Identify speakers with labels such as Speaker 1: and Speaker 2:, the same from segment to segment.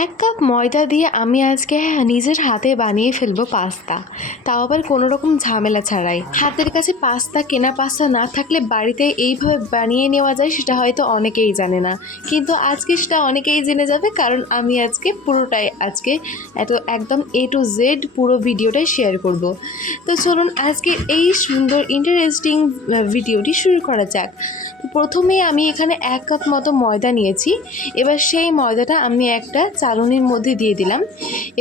Speaker 1: এক কাপ ময়দা দিয়ে আমি আজকে নিজের হাতে বানিয়ে ফেলব পাস্তা। তাও আবার কোনো রকম ঝামেলা ছাড়াই। হাতের কাছে পাস্তা, কেনা পাস্তা না থাকলে বাড়িতে এইভাবে বানিয়ে নেওয়া যায় সেটা হয়তো অনেকেই জানে না। কিন্তু আজকে সেটা অনেকেই জেনে যাবে কারণ আমি আজকে পুরোটাই আজকে এত একদম এ টু জেড পুরো ভিডিওটাই শেয়ার করব। তো চলুন আজকে এই সুন্দর ইন্টারেস্টিং ভিডিওটি শুরু করা যাক। প্রথমে আমি এখানে এক কাপ মতো ময়দা নিয়েছি। এবার সেই ময়দাটা আমি একটা চালনির মধ্যে দিয়ে দিলাম।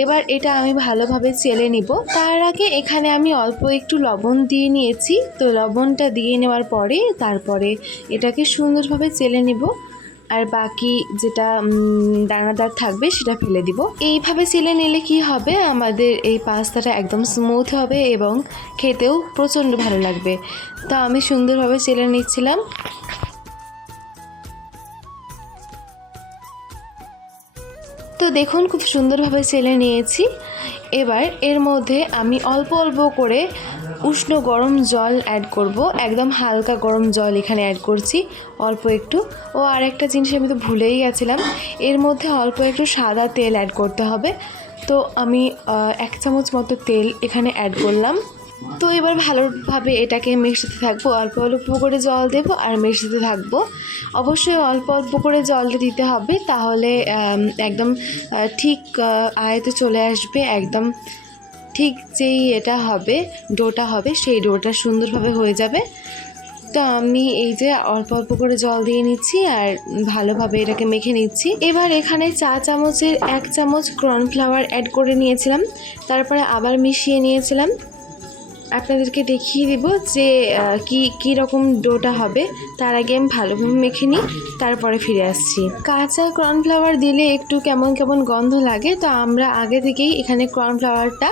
Speaker 1: এবার এটা আমি ভালোভাবে চেলে নিব। তার আগে এখানে আমি অল্প একটু লবণ দিয়ে নিয়েছি। তো লবণটা দিয়ে নেওয়ার পরে তারপরে এটাকে সুন্দরভাবে চেলে নিব। আর বাকি যেটা দানাদার থাকবে সেটা ফেলে দিব। এইভাবে চেলে নিলে কি হবে? আমাদের এই পাস্তাটা একদম স্মুথ হবে এবং খেতেও প্রচণ্ড ভালো লাগবে। তো আমি সুন্দরভাবে চেলে নিচ্ছিলাম। তো দেখুন, খুব সুন্দরভাবে চেলে নিয়েছি। এবার এর মধ্যে আমি অল্প অল্প করে উষ্ণ গরম জল অ্যাড করব। একদম হালকা গরম জল এখানে অ্যাড করছি। অল্প একটু। ও আর একটা জিনিস আমি তো ভুলেই গেছিলাম। এর মধ্যে অল্প একটু সাদা তেল অ্যাড করতে হবে। তো আমি এক চামচ মতো তেল এখানে অ্যাড করলাম। তো এবার ভালোভাবে এটাকে মেশাতে থাকব। অল্প অল্প করে জল দেবো আর মেশাতে থাকব। অবশ্যই অল্প অল্প করে জলটা দিতে হবে। তাহলে একদম ঠিক আয়তে চলে আসবে। একদম ঠিক যেই এটা হবে, ডোটা হবে, সেই ডোটা সুন্দরভাবে হয়ে যাবে। তো আমি এই যে অল্প অল্প করে জল দিয়ে নিচ্ছি আর ভালোভাবে এটাকে মেখে নিচ্ছি। এবার এখানে চা চামচের এক চামচ কর্নফ্লাওয়ার অ্যাড করে নিয়েছিলাম। তারপরে আবার মিশিয়ে নিয়েছিলাম। আপনাদেরকে দেখিয়ে দিব যে কি, কী রকম ডোটা হবে। তার আগে আমি ভালোভাবে মেখে নিই, তারপরে ফিরে আসছি। কাঁচা কর্নফ্লাওয়ার দিলে একটু কেমন কেমন গন্ধ লাগে, তো আমরা আগে থেকেই এখানে কর্নফ্লাওয়ারটা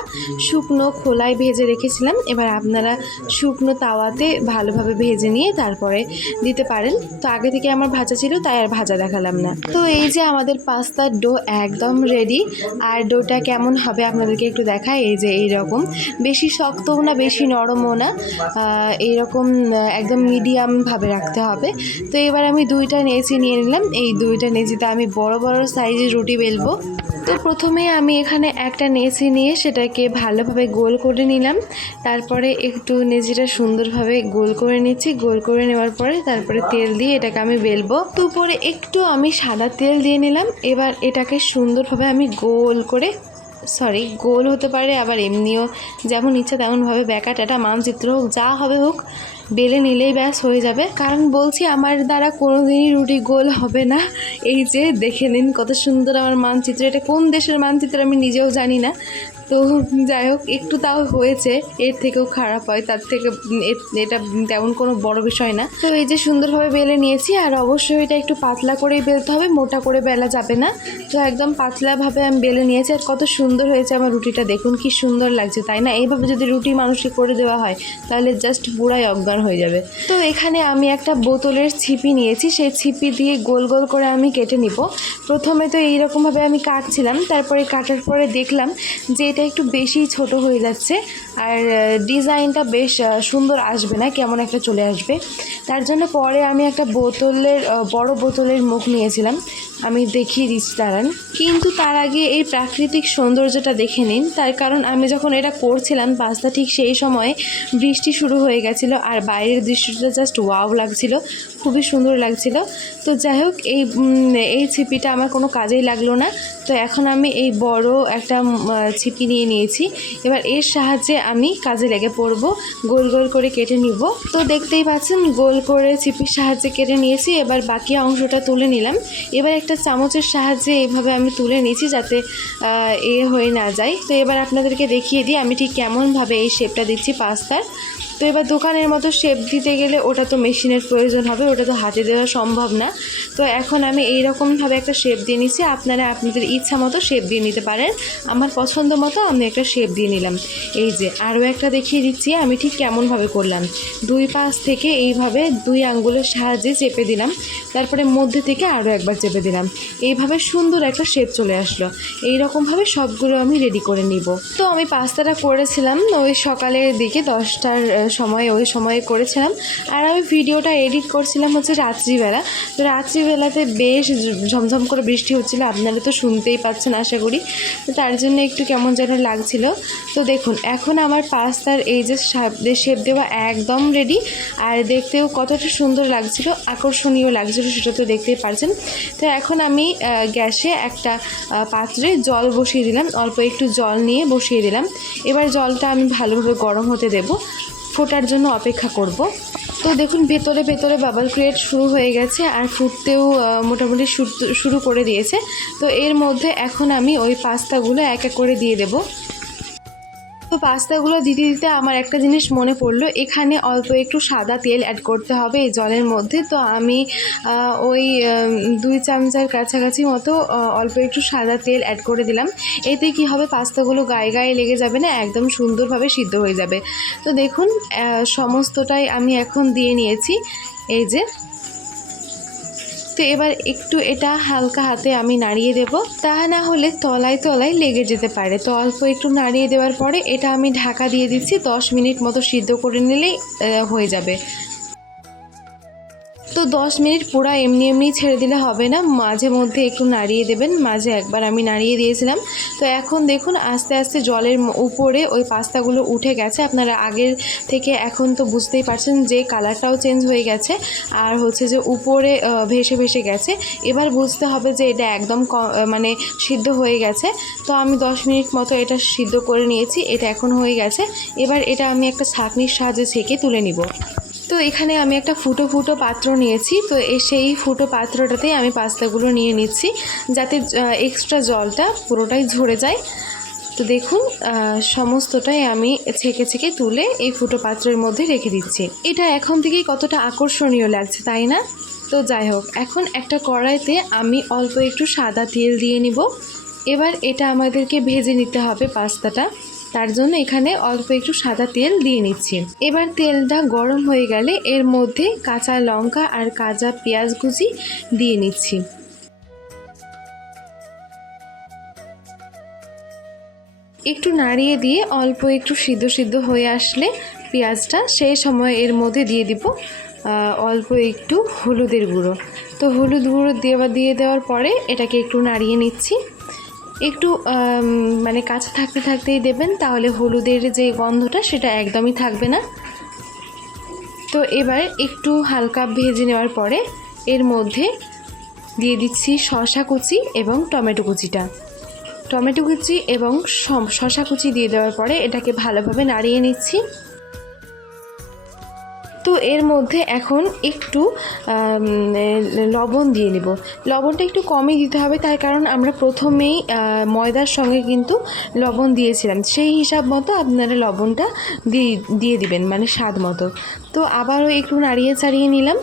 Speaker 1: শুকনো খোলায় ভেজে রেখেছিলাম। এবার আপনারা শুকনো তাওয়াতে ভালোভাবে ভেজে নিয়ে তারপরে দিতে পারেন। তো আগে থেকে আমার ভাজা ছিল, তাই আর ভাজা দেখালাম না। তো এই যে আমাদের পাস্তার ডো একদম রেডি আর ডোটা কেমন হবে আপনাদেরকে একটু দেখাই। এই যে এইরকম। বেশি শক্তও না, বেশি নরমও না এইরকম একদম মিডিয়ামভাবে রাখতে হবে। তো এবার আমি দুইটা নেচি নিয়ে নিলাম। এই দুইটা নেচিতে আমি বড় বড় সাইজের রুটি বেলবো। তো প্রথমে আমি এখানে একটা নেচি নিয়ে সেটাকে ভালোভাবে গোল করে নিলাম। তারপরে একটু নেচিটা সুন্দরভাবে গোল করে নিচ্ছি। গোল করে নেওয়ার পরে তারপরে তেল দিয়ে এটাকে আমি বেলবো। তো উপরে একটু আমি সাদা তেল দিয়ে নিলাম। এবার এটাকে সুন্দরভাবে আমি গোল করে সরি গোল হতে পারে, আবার এমনিও যেমন ইচ্ছা তেমনভাবে ব্যাকাট একটা মানচিত্র হোক, যা হবে হোক, বেলে নিলেই ব্যাস হয়ে যাবে। কারণ বলছি, আমার দ্বারা কোনো দিনই রুটি গোল হবে না। এই যে দেখে নিন কত সুন্দর আমার মানচিত্র। এটা কোন দেশের মানচিত্র আমি নিজেও জানি না। তো যাই হোক, একটু তাও হয়েছে। এর থেকেও খারাপ হয়, তার থেকে এটা তেমন কোনো বড় বিষয় না। তো এই যে সুন্দরভাবে বেলে নিয়েছি, আর অবশ্যই এটা একটু পাতলা করেই বেলতে হবে, মোটা করে বেলা যাবে না। তো একদম পাতলাভাবে আমি বেলে নিয়েছি, আর কত সুন্দর হয়েছে আমার রুটিটা, দেখুন কি সুন্দর লাগছে, তাই না? এইভাবে যদি রুটি মানুষকে করে দেওয়া হয়, তাহলে জাস্ট পুরাই অজ্ঞান হয়ে যাবে। তো এখানে আমি একটা বোতলের ছিপি নিয়েছি, সেই ছিপি দিয়ে গোল গোল করে আমি কেটে নিব। প্রথমে তো এইরকমভাবে আমি কাটছিলাম, তারপরে কাটার পরে দেখলাম যে এটা একটু বেশি ছোট হয়ে যাচ্ছে আর ডিজাইনটা বেশ সুন্দর আসবে না, কেমন একটা চলে আসবে। তার জন্য পরে আমি একটা বোতলের বড় বোতলের মুখ নিয়েছিলাম। আমি দেখিয়ে দিচ্ছি, দাঁড়ান। কিন্তু তার আগে এই প্রাকৃতিক সৌন্দর্যটা দেখে নিন। তার কারণ আমি যখন এটা করছিলাম পাস্তা ঠিক সেই সময় বৃষ্টি শুরু হয়ে গেছিল আর বাইরের দৃশ্যটা জাস্ট ওয়াও লাগছিল, খুবই সুন্দর লাগছিল। তো যাই হোক, এই এই ছিপিটা আমার কোনো কাজেই লাগল না। তো এখন আমি এই বড় একটা ছিপি নিয়ে নিয়েছি। এবার এর সাহায্যে আমি কাজে লেগে পড়ব, গোল গোল করে কেটে নিব। তো দেখতেই পাচ্ছেন, গোল করে ছিপির সাহায্যে কেটে নিয়েছি। এবার বাকি অংশটা তুলে নিলাম। এবার চামচের সাহায্যে এইভাবে আমি তুলে নিয়েছি যাতে এ হয়ে না যায়। তো এবার আপনাদেরকে দেখিয়ে দিই আমি ঠিক কেমনভাবে এই শেপটা দিচ্ছি পাস্তার। তো এবার দোকানের মতো শেপ দিতে গেলে ওটা তো মেশিনের প্রয়োজন হবে, ওটা তো হাতে দেওয়া সম্ভব না। তো এখন আমি এই রকমভাবে একটা শেপ দিয়ে নিচ্ছি, আপনারা আপনাদের ইচ্ছা মতো শেপ দিয়ে নিতে পারেন, আমার পছন্দ মতো আমি একটা শেপ দিয়ে নিলাম। এই যে আরও একটা দেখিয়ে দিচ্ছি, আমি ঠিক কেমনভাবে করলাম। দুই পাশ থেকে এইভাবে দুই আঙ্গুলের সাহায্যে চেপে দিলাম, তারপরে মধ্যে থেকে আরও একবার চেপে দিলাম। এইভাবে সুন্দর একটা শেপ চলে আসলো। এই রকমভাবে সবগুলো আমি রেডি করে নিব। তো আমি পাস্তাটা করেছিলাম, ওই সকালের দিকে দশটার সময়, ওই সময়ে করেছিলাম। আর আমি ভিডিওটা এডিট করছিলাম হচ্ছে রাত্রিবেলা। তো রাত্রিবেলাতে বেশ ঝমঝম করে বৃষ্টি হচ্ছিল, আপনারা তো শুনতেই পাচ্ছেন আশা করি। তো তার জন্য একটু কেমন যেন লাগছিল। তো দেখুন, এখন আমার পাস্তার এই যে শেপ দেওয়া একদম রেডি আর দেখতেও কতটা সুন্দর লাগছিল, আকর্ষণীয় লাগছিল, সেটা তো দেখতেই পারছেন। তো এখন আমি গ্যাসে একটা পাত্রে জল বসিয়ে দিলাম। অল্প একটু জল নিয়ে বসিয়ে দিলাম। এবার জলটা আমি ভালোভাবে গরম হতে দেব। ফোটার জন্য অপেক্ষা করব। তো দেখুন, ভেতরে ভেতরে বাবল ক্রিয়েট শুরু হয়ে গেছে আর ফুটতেও মোটামুটি শুরু- করে দিয়েছে। তো এর মধ্যে এখন আমি ওই পাস্তাগুলো এক এক করে দিয়ে দেবো। তো পাস্তাগুলো দিতে দিতে আমার একটা জিনিস মনে পড়ল। এখানে অল্প একটু সাদা তেল অ্যাড করতে হবে এই জলের মধ্যে। তো আমি ওই দুই চামচার কাছাকাছি মতো অল্প একটু সাদা তেল অ্যাড করে দিলাম। এতে কি হবে? পাস্তাগুলো গায়ে গায়ে লেগে যাবে না? একদম সুন্দরভাবে সিদ্ধ হয়ে যাবে। তো দেখুন সমস্তটাই আমি এখন দিয়ে নিয়েছি। এই যে তো এবার একটু এটা হালকা হাতে আমি নাড়িয়ে দেব। তা না হলে তলায় তলায় লেগে যেতে পারে। তো অল্প একটু নাড়িয়ে দেওয়ার পরে এটা আমি ঢাকা দিয়ে দিচ্ছি। দশ মিনিট মতো সিদ্ধ করে নিলেই হয়ে যাবে। তো দশ মিনিট পুরো এমনি এমনি ছেড়ে দিলে হবে না। মাঝে মধ্যে একটু নাড়িয়ে দেবেন, মাঝে একবার আমি নাড়িয়ে দিয়েছিলাম। তো এখন দেখুন, আস্তে আস্তে জলের উপরে ওই পাস্তাগুলো উঠে গেছে। আপনারা আগের থেকে এখন তো বুঝতেই পারছেন যে কালারটাও চেঞ্জ হয়ে গেছে আর হচ্ছে যে উপরে ভেসে ভেসে গেছে। এবার বুঝতে হবে যে এটা একদম মানে সিদ্ধ হয়ে গেছে। তো আমি দশ মিনিট মতো এটা সিদ্ধ করে নিয়েছি, এটা এখন হয়ে গেছে। এবার এটা আমি একটা ছাঁকনির সাহায্যে ছেঁকে তুলে নিব। তো এখানে আমি একটা ফুটো ফুটো পাত্র নিয়েছি। তো সেই ফুটো পাত্রটাতেই আমি পাস্তাগুলো নিয়ে নিচ্ছি যাতে এক্সট্রা জলটা পুরোটাই ঝরে যায়। তো দেখুন সমস্তটাই আমি ছেঁকে ছেঁকে তুলে এই ফুটো পাত্রের মধ্যে রেখে দিচ্ছি। এটা এখন থেকেই কতটা আকর্ষণীয় লাগছে, তাই না? তো যাই হোক, এখন একটা কড়াইতে আমি অল্প একটু সাদা তেল দিয়ে নিব। এবার এটা আমাদেরকে ভেজে নিতে হবে পাস্তাটা। তার জন্য এখানে অল্প একটু সাদা তেল দিয়ে নিচ্ছি। এবার তেলটা গরম হয়ে গেলে এর মধ্যে কাঁচা লঙ্কা আর কাঁচা পেঁয়াজ কুচি দিয়ে নিচ্ছি। একটু নাড়িয়ে দিয়ে অল্প একটু সিদ্ধ সিদ্ধ হয়ে আসলে পেঁয়াজটা সেই সময় এর মধ্যে দিয়ে দিব অল্প একটু হলুদের গুঁড়ো। তো হলুদ গুঁড়ো দেওয়া, দিয়ে দেওয়ার পরে এটাকে একটু নাড়িয়ে নিচ্ছি। একটু মানে কাছে থাকতে থাকতেই দেবেন, তাহলে হলুদের যে গন্ধটা সেটা একদমই থাকবে না। তো এবার একটু হালকা ভেজে নেওয়ার পরে এর মধ্যে দিয়ে দিচ্ছি শশা কুচি এবং টমেটো কুচিটা। টমেটো কুচি এবং শশা কুচি দিয়ে দেওয়ার পরে এটাকে ভালোভাবে নাড়িয়ে নিচ্ছি। তো এর মধ্যে এখন একটু লবণ দিয়ে নিব। লবণটা একটু কমই দিতে হবে, তার কারণ আমরা প্রথমেই ময়দার সঙ্গে কিন্তু লবণ দিয়েছিলাম। সেই হিসাব মতো আপনারা লবণটা দিয়ে দিয়ে দিবেন মানে স্বাদ মতো। তো আবারও একটু নাড়িয়ে চাড়িয়ে নিলাম।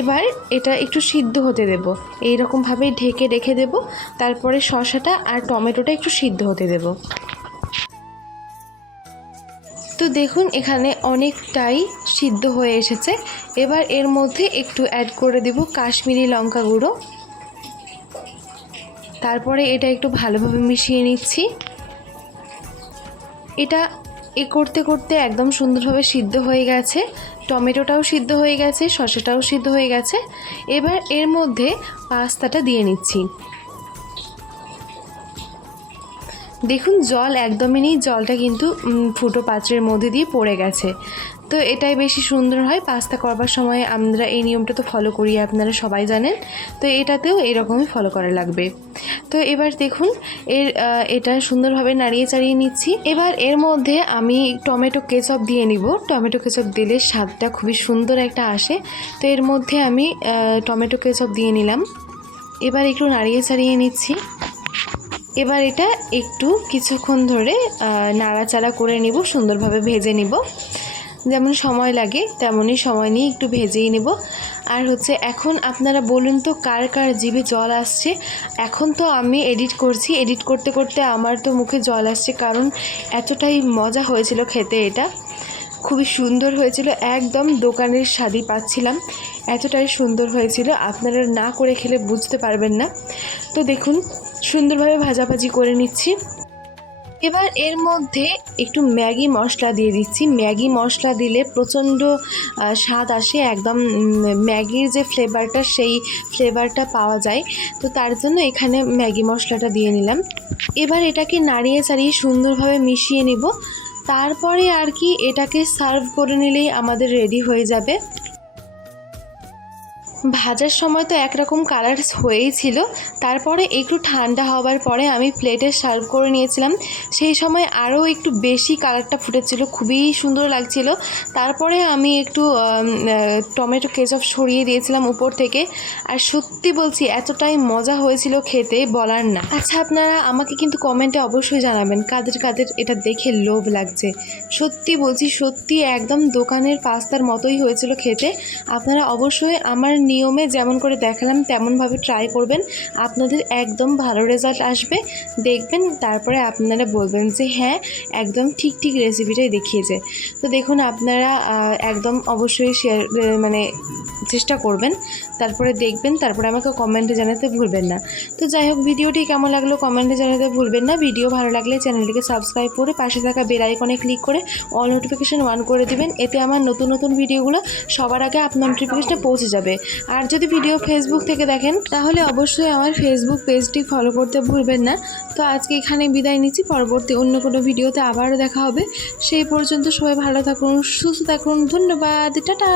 Speaker 1: এবার এটা একটু সিদ্ধ হতে দেব। এইরকমভাবে ঢেকে রেখে দেব। তারপরে শশাটা আর টমেটোটা একটু সিদ্ধ হতে দেবো। তো দেখুন, এখানে অনেকটাই সিদ্ধ হয়ে এসেছে। এবার এর মধ্যে একটু অ্যাড করে দেব কাশ্মীরি লঙ্কা গুঁড়ো। তারপরে এটা একটু ভালোভাবে মিশিয়ে নিচ্ছি। এটা এ করতে করতে একদম সুন্দরভাবে সিদ্ধ হয়ে গেছে। টমেটোটাও সিদ্ধ হয়ে গেছে শসাটাও সিদ্ধ হয়ে গেছে। এবার এর মধ্যে পাস্তাটা দিয়ে নিচ্ছি। দেখুন, জল একদমই নেই, জলটা কিন্তু ফুটো পাত্রের মধ্যে দিয়ে পড়ে গেছে। তো এটাই বেশি সুন্দর হয়, পাস্তা করবার সময় আমরা এই নিয়মটা তো ফলো করি, আপনারা সবাই জানেন। তো এটাতেও এরকমই ফলো করা লাগবে। তো এবার দেখুন, এর এটা সুন্দরভাবে নাড়িয়ে চাড়িয়ে নিচ্ছি। এবার এর মধ্যে আমি টমেটো কেচপ দিয়ে নিব। টমেটো কেচপ দিলে স্বাদটা খুবই সুন্দর একটা আসে। তো এর মধ্যে আমি টমেটো কেচপ দিয়ে নিলাম। এবার একটু নাড়িয়ে চাড়িয়ে নিচ্ছি। এবার এটা একটু কিছুক্ষণ ধরে নাড়াচাড়া করে নিব, সুন্দরভাবে ভেজে নিব। যেমন সময় লাগে, তেমনই সময় নিয়ে একটু ভেজেই নেব। আর হচ্ছে, এখন আপনারা বলুন তো, কার কার জিভে জল আসছে? এখন তো আমি এডিট করছি, এডিট করতে করতে আমার তো মুখে জল আসছে, কারণ এতটাই মজা হয়েছিল খেতে এটা। খুবই সুন্দর হয়েছিল, একদম দোকানের স্বাদই পাচ্ছিলাম। এতটাই সুন্দর হয়েছিল, আপনারা না করে খেলে বুঝতে পারবেন না। তো দেখুন সুন্দরভাবে ভাজাভাজি করে নিচ্ছি। এবার এর মধ্যে একটু ম্যাগি মশলা দিয়ে দিচ্ছি। ম্যাগি মশলা দিলে প্রচণ্ড স্বাদ আসে, একদম ম্যাগির যে ফ্লেভারটা, সেই ফ্লেভারটা পাওয়া যায়। তো তার জন্য এখানে ম্যাগি মশলাটা দিয়ে নিলাম। এবার এটাকে নাড়িয়ে চাড়িয়ে সুন্দরভাবে মিশিয়ে নেব। তারপরে আর কি এটাকে সার্ভ করে নিলেই আমাদের রেডি হয়ে যাবে। ভাজার সময় তো একরকম কালার হয়েই ছিল। তারপরে একটু ঠান্ডা হওয়ার পরে আমি প্লেটে সার্ভ করে নিয়েছিলাম। সেই সময় আরও একটু বেশি কালারটা ফুটেছিল, খুবই সুন্দর লাগছিল। তারপরে আমি একটু টমেটো কেচাপ সরিয়ে দিয়েছিলাম উপর থেকে। আর সত্যি বলছি, এতটাই মজা হয়েছিল খেতে বলার না। আচ্ছা আপনারা আমাকে কিন্তু কমেন্টে অবশ্যই জানাবেন, কাদের কাদের এটা দেখে লোভ লাগছে। সত্যি বলছি, সত্যি একদম দোকানের পাস্তার মতোই হয়েছিল খেতে। আপনারা অবশ্যই আমার নিয়মে যেমন করে দেখালাম, তেমনভাবে ট্রাই করবেন। আপনাদের একদম ভালো রেজাল্ট আসবে। দেখবেন, তারপরে আপনারা বলবেন যে হ্যাঁ একদম ঠিক ঠিক রেসিপিটাই দেখিয়েছে। তো দেখুন, আপনারা একদম অবশ্যই শেয়ার মানে চেষ্টা করবেন। তারপরে দেখবেন, তারপরে আমাকে কমেন্টে জানাতে ভুলবেন না। তো যাই হোক, ভিডিওটি কেমন লাগল কমেন্টে জানাতে ভুলবেন না। ভিডিও ভালো লাগলে চ্যানেলটিকে সাবস্ক্রাইব করে পাশে থাকা বেল আইকনে ক্লিক করে অল নোটিফিকেশান অন করে দিবেন। এতে আমার নতুন নতুন ভিডিওগুলো সবার আগে আপনার নোটিফিকেশনে পৌঁছে যাবে। আর যদি ভিডিও ফেসবুক থেকে দেখেন, তাহলে অবশ্যই আমার ফেসবুক পেজটি ফলো করতে ভুলবেন না। তো আজকে এখানে বিদায় নিচ্ছি। পরবর্তী অন্য কোনো ভিডিওতে আবারও দেখা হবে। সেই পর্যন্ত সবাই ভালো থাকুন, সুস্থ থাকুন। ধন্যবাদ। টাটা!